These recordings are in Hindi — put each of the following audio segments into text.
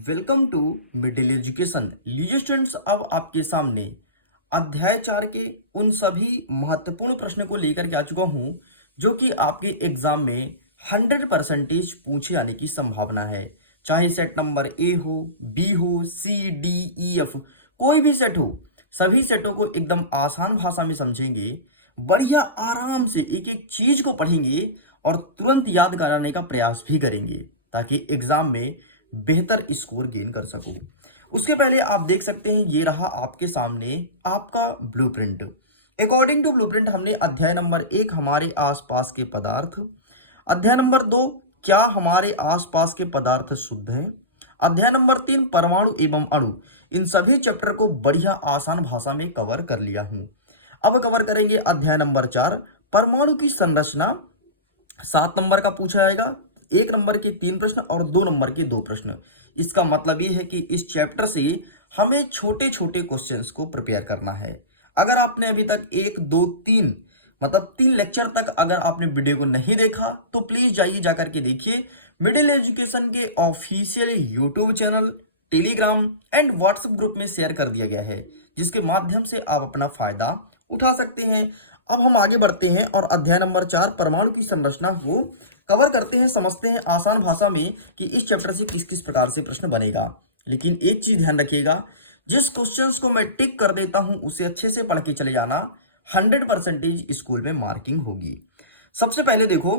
Welcome to middle education. लीजिए स्टूडेंट्स, अब आपके सामने अध्याय 4 के उन सभी महत्वपूर्ण प्रश्नों को लेकर के आ चुका हूं जो कि आपके एग्जाम में 100% पूछे आने की संभावना है। चाहे सेट नंबर ए हो, बी हो, सी, डी, ई, एफ, कोई भी सेट हो, सभी सेटों को एकदम आसान भाषा में समझेंगे, बढ़िया आराम से एक एक चीज को पढ़ेंगे और तुरंत याद कराने का प्रयास भी करेंगे ताकि एग्जाम में बेहतर स्कोर गेन कर सको। उसके पहले आप देख सकते हैं, ये रहा आपके सामने आपका ब्लूप्रिंट। अकॉर्डिंग टू ब्लूप्रिंट हमने अध्याय नंबर 1 हमारे आसपास के पदार्थ, अध्याय नंबर 2 क्या हमारे आसपास के पदार्थ शुद्ध हैं, अध्याय नंबर 3 परमाणु एवं अणु, इन सभी चैप्टर को बढ़िया आसान भाषा में कवर कर लिया हूं। अब कवर करेंगे अध्याय नंबर 4 परमाणु की संरचना। 7 नंबर का पूछा जाएगा, 1 नंबर के 3 प्रश्न और 2 नंबर के 2 प्रश्न। इसका मतलब यह है कि इस चैप्टर से हमें छोटे छोटे क्वेश्चंस को प्रिपेयर करना है। अगर आपने अभी तक 1, 2, 3 मतलब 3 लेक्चर तक अगर आपने वीडियो को नहीं देखा तो प्लीज जाइए जाकर के देखिए। मिडिल एजुकेशन के official YouTube channel, Telegram and WhatsApp group में शेयर कर दिया गया है, जिसके माध्यम से आप अपना फायदा उठा सकते हैं। अब हम आगे बढ़ते हैं और अध्याय नंबर 4 परमाणु की संरचना को कवर करते हैं, समझते हैं आसान भाषा में कि इस चैप्टर से किस किस प्रकार से प्रश्न बनेगा। लेकिन एक चीज ध्यान रखिएगा, जिस क्वेश्चंस को मैं टिक कर देता हूं उसे अच्छे से पढ़ के चले जाना, 100% स्कूल में मार्किंग होगी। सबसे पहले देखो,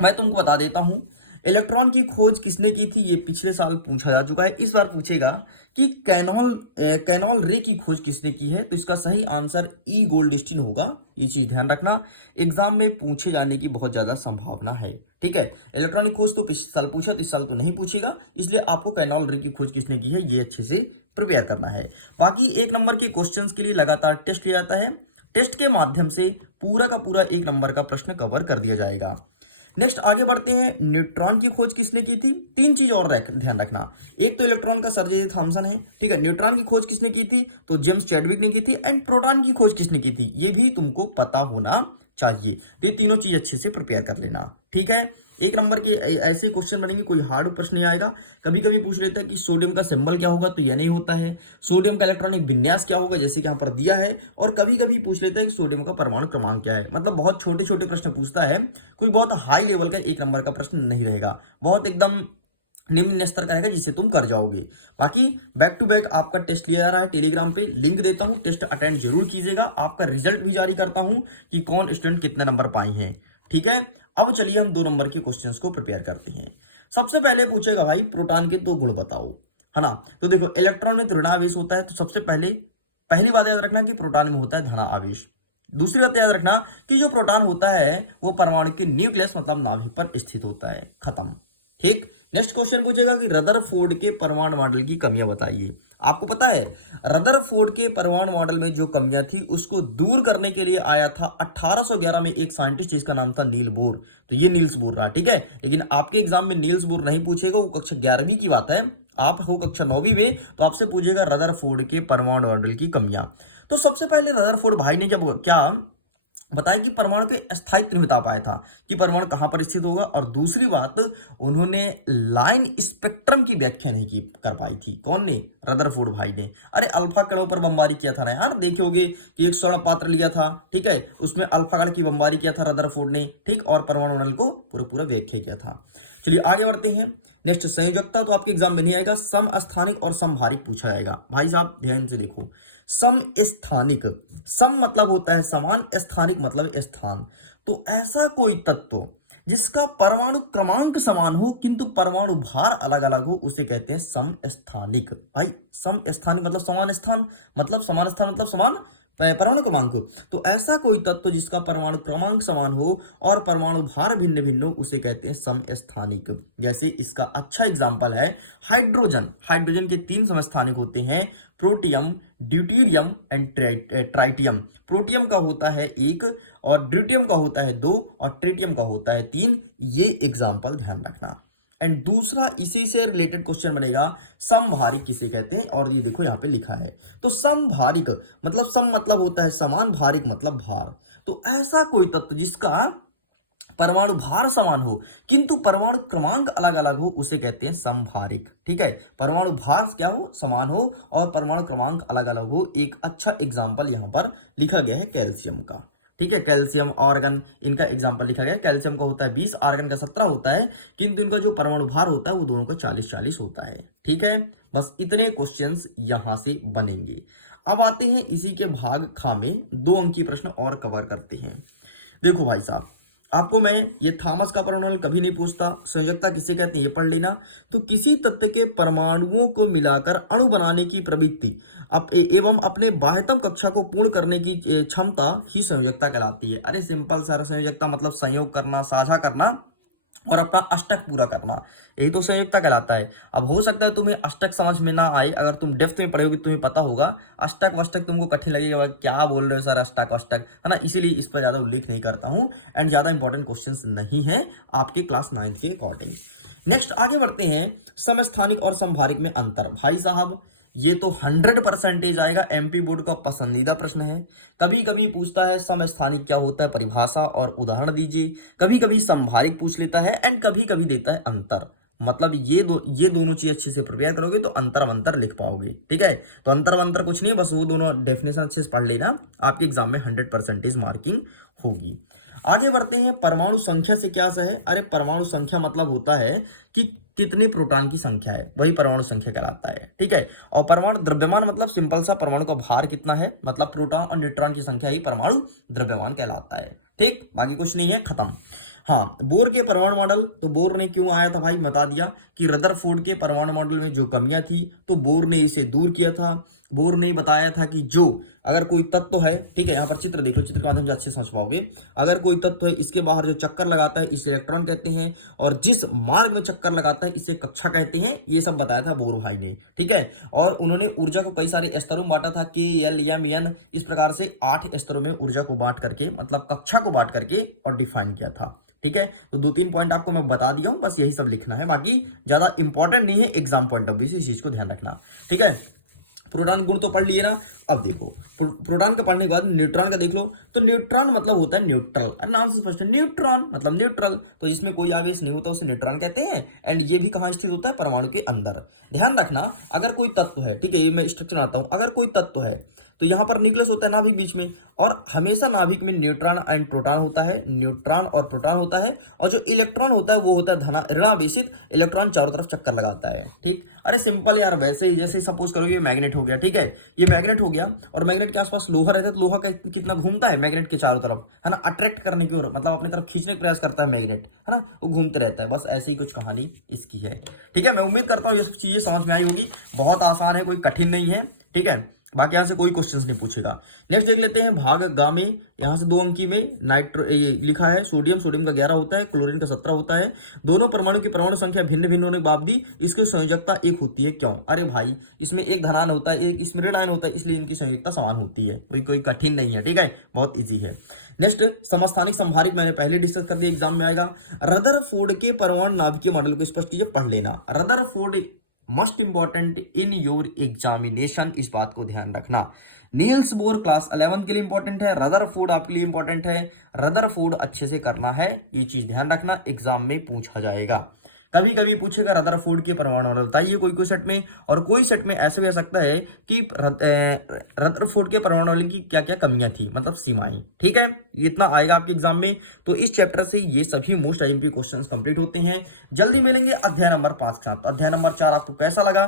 मैं तुमको बता देता हूं, इलेक्ट्रॉन की खोज किसने की थी, ये पिछले साल पूछा जा चुका है। इस बार पूछेगा कि कैनॉल रे की खोज किसने की है, तो इसका सही आंसर ई गोल्डस्टीन होगा। ये चीज ध्यान रखना, एग्जाम में पूछे जाने की बहुत ज्यादा संभावना है। ठीक है, इलेक्ट्रॉनिक खोज तो पिछले साल पूछा, तो इस साल तो नहीं पूछेगा, इसलिए आपको कैनॉल रे की खोज किसने की है ये अच्छे से प्रिपेयर करना है। बाकी 1 नंबर के क्वेश्चन के लिए लगातार टेस्ट लिया जाता है, टेस्ट के माध्यम से पूरा का पूरा 1 नंबर का प्रश्न कवर कर दिया जाएगा। नेक्स्ट आगे बढ़ते हैं, न्यूट्रॉन की खोज किसने की थी। 3 चीज और ध्यान रखना, एक तो इलेक्ट्रॉन का सर जे थॉमसन है, ठीक है। न्यूट्रॉन की खोज किसने की थी, तो जेम्स चैडविक ने की थी। एंड प्रोटॉन की खोज किसने की थी, ये भी तुमको पता होना चाहिए। तो ये तीनों चीज अच्छे से प्रिपेयर कर लेना, ठीक है। 1 नंबर के ऐसे क्वेश्चन बनेंगे, कोई हार्ड प्रश्न नहीं आएगा। कभी कभी पूछ लेता है कि सोडियम का सिंबल क्या होगा, तो यह नहीं होता है। सोडियम का इलेक्ट्रॉनिक विन्यास क्या होगा, जैसे कि यहाँ पर दिया है। और कभी कभी पूछ लेता है कि सोडियम का परमाणु क्रमांक क्या है। मतलब बहुत छोटे छोटे प्रश्न पूछता है, कोई बहुत हाई लेवल का 1 नंबर का प्रश्न नहीं रहेगा, बहुत एकदम निम्न स्तर का रहेगा जिसे तुम कर जाओगे। बाकी बैक टू बैक आपका टेस्ट लिया जा रहा है, टेलीग्राम पे लिंक देता हूं, टेस्ट अटेंड जरूर कीजिएगा। आपका रिजल्ट भी जारी करता हूं कि कौन स्टूडेंट कितने नंबर पाए हैं, ठीक है। अब चलिए हम 2 नंबर के क्वेश्चंस को प्रिपेयर करते हैं। सबसे पहले पूछेगा भाई प्रोटॉन के 2 गुण बताओ, है ना। तो देखो, इलेक्ट्रॉन में ऋणावेश होता है, तो सबसे पहली बात याद रखना कि प्रोटॉन में होता है धनावेश। दूसरी बात याद रखना कि जो प्रोटॉन होता है वो परमाणु के न्यूक्लियस मतलब नाभिक पर स्थित होता है। खत्म, ठीक। नेक्स्ट क्वेश्चन पूछेगा कि रदरफोर्ड के परमाणु मॉडल की कमियां बताइए। आपको पता है रदरफोर्ड के परमाणु मॉडल में जो कमियां थी उसको दूर करने के लिए आया था 1811 में एक साइंटिस्ट जिसका नाम था नील बोर। तो ये नील्स बोर रहा, ठीक है। लेकिन आपके एग्जाम में नील्स बोर नहीं पूछेगा, वो कक्षा 11वीं की बात है, आप हो कक्षा 9वीं में, तो आपसे पूछेगा रदरफोर्ड के परमाणु मॉडल की कमियां। तो सबसे पहले रदरफोर्ड भाई ने जब क्या बताया कि परमाणु के स्थायित्व नहीं बता पाया था कि परमाणु कहां पर स्थित होगा। और दूसरी बात, उन्होंने लाइन स्पेक्ट्रम की व्याख्या नहीं की कर पाई थी। कौन ने, रदरफोर्ड भाई ने। अरे अल्फा कणों पर बमबारी किया था ना यार, देखोगे कि एक स्वर्ण पात्र लिया था, ठीक है, उसमें अल्फा कण की बमबारी किया था रदरफोर्ड ने, ठीक, और परमाणु मंडल को पूरा व्याख्या किया था। चलिए आगे बढ़ते हैं। नेक्स्ट संयोजकता तो आपके एग्जाम में नहीं आएगा, समस्थानिक और समभारिक पूछा जाएगा। भाई साहब ध्यान से देखो, समस्थानिक, सम मतलब होता है समान, स्थानिक मतलब स्थान। तो ऐसा कोई तत्व जिसका परमाणु क्रमांक समान हो किंतु परमाणु भार अलग अलग हो उसे कहते हैं समस्थानिक। भाई समस्थानिक मतलब समान स्थान, मतलब समान स्थान मतलब समान परमाणु क्रमांक। तो ऐसा कोई तत्व जिसका परमाणु क्रमांक समान हो और परमाणु भार भिन्न भिन्न हो उसे कहते हैं समस्थानिक। जैसे इसका अच्छा एग्जांपल है हाइड्रोजन। हाइड्रोजन के 3 समस्थानिक होते हैं, protium, deuterium and tritium. Protium का होता है 1 और ड्यूटेरियम का होता है 2 और ट्रिटियम का होता है 3। ये एग्जांपल ध्यान रखना। एंड दूसरा इसी से रिलेटेड क्वेश्चन बनेगा, समभारिक किसे कहते हैं, और ये देखो यहाँ पे लिखा है। तो समभारिक मतलब सम मतलब होता है समान, भारिक मतलब भार। तो ऐसा कोई तत्व जिसका परमाणु भार समान हो किंतु परमाणु क्रमांक अलग अलग हो उसे कहते हैं समभारिक। ठीक है, परमाणु भार क्या हो, समान हो और परमाणु क्रमांक अलग अलग हो। एक अच्छा एग्जाम्पल यहाँ पर लिखा गया है कैल्शियम का। ठीक है, कैल्शियम आर्गन इनका एग्जाम्पल लिखा गया है। कैल्शियम का होता है 20, आर्गन का 17 होता है, किंतु इनका जो परमाणु भार होता है वो दोनों का 40-40 होता है। ठीक है, बस इतने क्वेश्चंस यहां से बनेंगे। अब आते हैं इसी के भाग खा में 2 अंकीय प्रश्न और कवर करते हैं। देखो भाई साहब, आपको मैं ये थॉमस का परमाणु कभी नहीं पूछता, संयोजकता किसे कहते हैं ये पढ़ लेना। तो किसी तत्व के परमाणुओं को मिलाकर अणु बनाने की प्रवृत्ति एवं अपने बाह्यतम कक्षा को पूर्ण करने की क्षमता ही संयोजकता कहलाती है। अरे सिंपल सा, संयोजकता मतलब संयोग करना, साझा करना और अपना अष्टक पूरा करना, यही तो संयोजकता कहलाता है। अब हो सकता है तुम्हें अष्टक समझ में ना आए, अगर तुम डेप्थ में पढ़ोगे तुम्हें पता होगा। अष्टक वष्टक तुमको कठिन लगेगा, क्या बोल रहे हो सर अष्टक वष्टक, है ना, इसीलिए इस पर ज्यादा उल्लेख नहीं करता हूं एंड ज्यादा इंपॉर्टेंट क्वेश्चंस नहीं है आपके क्लास 9 के अकॉर्डिंग। नेक्स्ट आगे बढ़ते हैं, समस्थानिक और संभारिक में अंतर। भाई साहब ये तो 100% आएगा, एमपी बोर्ड का पसंदीदा प्रश्न है। कभी कभी पूछता है समस्थानिक क्या होता है, परिभाषा और उदाहरण दीजिए। कभी कभी संभारिक पूछ लेता है एंड कभी कभी देता है अंतर। मतलब ये दोनों चीज अच्छे से प्रिपेयर करोगे तो अंतर लिख पाओगे। ठीक है, तो अंतर कुछ नहीं है, बस वो दोनों डेफिनेशन अच्छे से पढ़ लेना, आपके एग्जाम में 100% मार्किंग होगी। आगे बढ़ते हैं, परमाणु संख्या से क्या सह है। अरे परमाणु संख्या मतलब होता है कि कितने प्रोटॉन की संख्या है, वही परमाणु संख्या कहलाता है। ठीक है, और परमाणु द्रव्यमान मतलब सिंपल सा, परमाणु का भार कितना है, मतलब प्रोटॉन और न्यूट्रॉन की संख्या ही परमाणु द्रव्यमान कहलाता है। ठीक, बाकी कुछ नहीं है, खत्म। हाँ, बोर के परमाणु मॉडल, तो बोर ने क्यों आया था भाई, बता दिया कि रदरफोर्ड के परमाणु मॉडल में जो कमियां थी तो बोर ने इसे दूर किया था। बोर ने बताया था कि जो अगर कोई तत्व है, ठीक है, यहाँ पर चित्र देख लो, चित्र के माध्यम से अच्छे समझ पाओगे। अगर कोई तत्व है, इसके बाहर जो चक्कर लगाता है इसे इलेक्ट्रॉन कहते हैं, और जिस मार्ग में चक्कर लगाता है इसे कक्षा कहते हैं। ये सब बताया था बोर भाई ने। ठीक है, और उन्होंने ऊर्जा को कई सारे स्तरों में बांटा था, के एल एम एन, इस प्रकार से 8 स्तरों में ऊर्जा को बांट करके, मतलब कक्षा को बांट करके और डिफाइन किया था। ठीक है, तो 2-3 पॉइंट आपको मैं बता दिया हूं, बस यही सब लिखना है, बाकी ज्यादा इंपॉर्टेंट नहीं है एग्जाम पॉइंट ऑफ व्यू से, इस चीज को ध्यान रखना। ठीक है, प्रोटॉन गुण तो पढ़ लिए ना। अब देखो प्रोटॉन का पढ़ने के बाद न्यूट्रॉन का देख लो। तो न्यूट्रॉन मतलब होता है न्यूट्रल, नाम से स्पष्ट है, न्यूट्रॉन मतलब न्यूट्रल, तो जिसमें कोई आवेश नहीं होता उसे न्यूट्रॉन कहते हैं। एंड ये भी कहां स्थित होता है, परमाणु के अंदर। ध्यान रखना, अगर कोई तत्व है, ठीक है, ये मैं स्ट्रक्चर आता हूं, अगर कोई तत्व है तो यहाँ पर न्यूक्लियस होता है नाभिक बीच में, और हमेशा नाभिक में न्यूट्रॉन एंड प्रोटॉन होता है, न्यूट्रॉन और प्रोटॉन होता है, और जो इलेक्ट्रॉन होता है वो होता है ऋणावेशित, इलेक्ट्रॉन चारों तरफ चक्कर लगाता है। ठीक, अरे सिंपल यार, वैसे ही जैसे सपोज करो ये मैग्नेट हो गया। ठीक है, ये मैग्नेट हो गया और मैग्नेट के आसपास लोहा रहता है, तो लोहा कितना घूमता है मैग्नेट के चारों तरफ, है ना, अट्रैक्ट करने की ओर, मतलब अपनी तरफ खींचने का प्रयास करता है मैग्नेट, है ना, वो घूमते रहता है। बस ऐसी ही कुछ कहानी इसकी है। ठीक है, मैं उम्मीद करता हूँ ये सब चीजें समझ में आई होगी, बहुत आसान है, कोई कठिन नहीं है। ठीक है, बाकी यहां से कोई क्वेश्चंस नहीं पूछेगा। नेक्स्ट देख लेते हैं भाग गा में, यहां से 2 अंकी में ये लिखा है, सोडियम का 11 होता है, क्लोरीन का 17 होता है। दोनों परमाणु की परमाणु संख्या भिन्न भिन्न होने के बावजूद इसकी संयोजकता एक होती है, क्यों? अरे भाई इसमें एक धनायन होता है, एक इसमें ऋणायन होता है, इसलिए इनकी संयोजकता समान होती है। कोई कठिन नहीं है। ठीक है, बहुत ईजी है। नेक्स्ट समस्थानिक संभारिक मैंने पहले डिस्कस कर दिया, एग्जाम में आएगा। रदरफोर्ड के परमाणु नाभिकीय मॉडल को स्पष्ट कीजिए, पढ़ लेना। Rutherford must important in your examination, इस बात को ध्यान रखना। नील्स बोर क्लास 11 के लिए इंपॉर्टेंट है, रदरफोर्ड आपके लिए इंपॉर्टेंट है। रदरफोर्ड अच्छे से करना है, ये चीज ध्यान रखना, एग्जाम में पूछा जाएगा। कभी कभी पूछेगा रदरफोर्ड के परमाणु मॉडल बताइए, कोई सेट में, और कोई सेट में ऐसे भी आ सकता है कि रदरफोर्ड के परमाणु मॉडल की क्या क्या कमियां थी, मतलब सीमाएं। ठीक है, ये इतना आएगा आपके एग्जाम में। तो इस चैप्टर से ये सभी मोस्ट आईएमपी क्वेश्चंस कंप्लीट होते हैं। जल्दी मिलेंगे अध्याय नंबर 5 के साथ। अध्याय नंबर 4 आपको कैसा लगा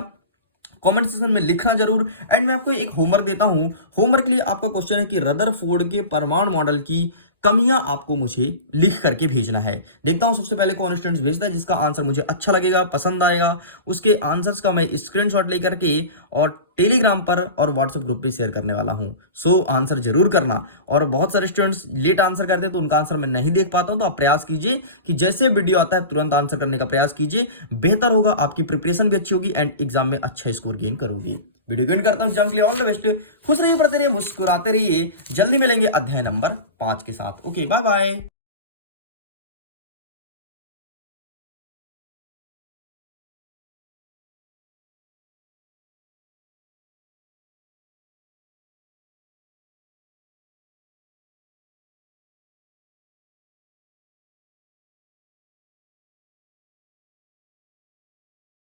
कमेंट सेक्शन में लिखना जरूर। एंड मैं आपको एक होमवर्क देता हूं, होमवर्क के लिए आपका क्वेश्चन है कि रदरफोर्ड के परमाणु मॉडल की कमियां आपको मुझे लिख करके भेजना है। देखता हूं सबसे पहले कौन स्टूडेंट्स भेजता है, जिसका आंसर मुझे अच्छा लगेगा, पसंद आएगा, उसके आंसर्स का मैं स्क्रीनशॉट लेकर के और टेलीग्राम पर और व्हाट्सएप ग्रुप पे शेयर करने वाला हूं। सो आंसर जरूर करना। और बहुत सारे स्टूडेंट्स लेट आंसर करते हैं तो उनका आंसर मैं नहीं देख पाता हूं, तो आप प्रयास कीजिए कि जैसे वीडियो आता है तुरंत आंसर करने का प्रयास कीजिए, बेहतर होगा, आपकी प्रिपरेशन भी अच्छी होगी एंड एग्जाम में अच्छा स्कोर गेन करोगे। वीडियो गेन करता हूं, के लिए ऑल द बेस्ट। खुश रहिए, पढ़ते रहिए, मुस्कुराते रहिए। जल्दी मिलेंगे अध्याय नंबर 5 के साथ। Okay, bye bye.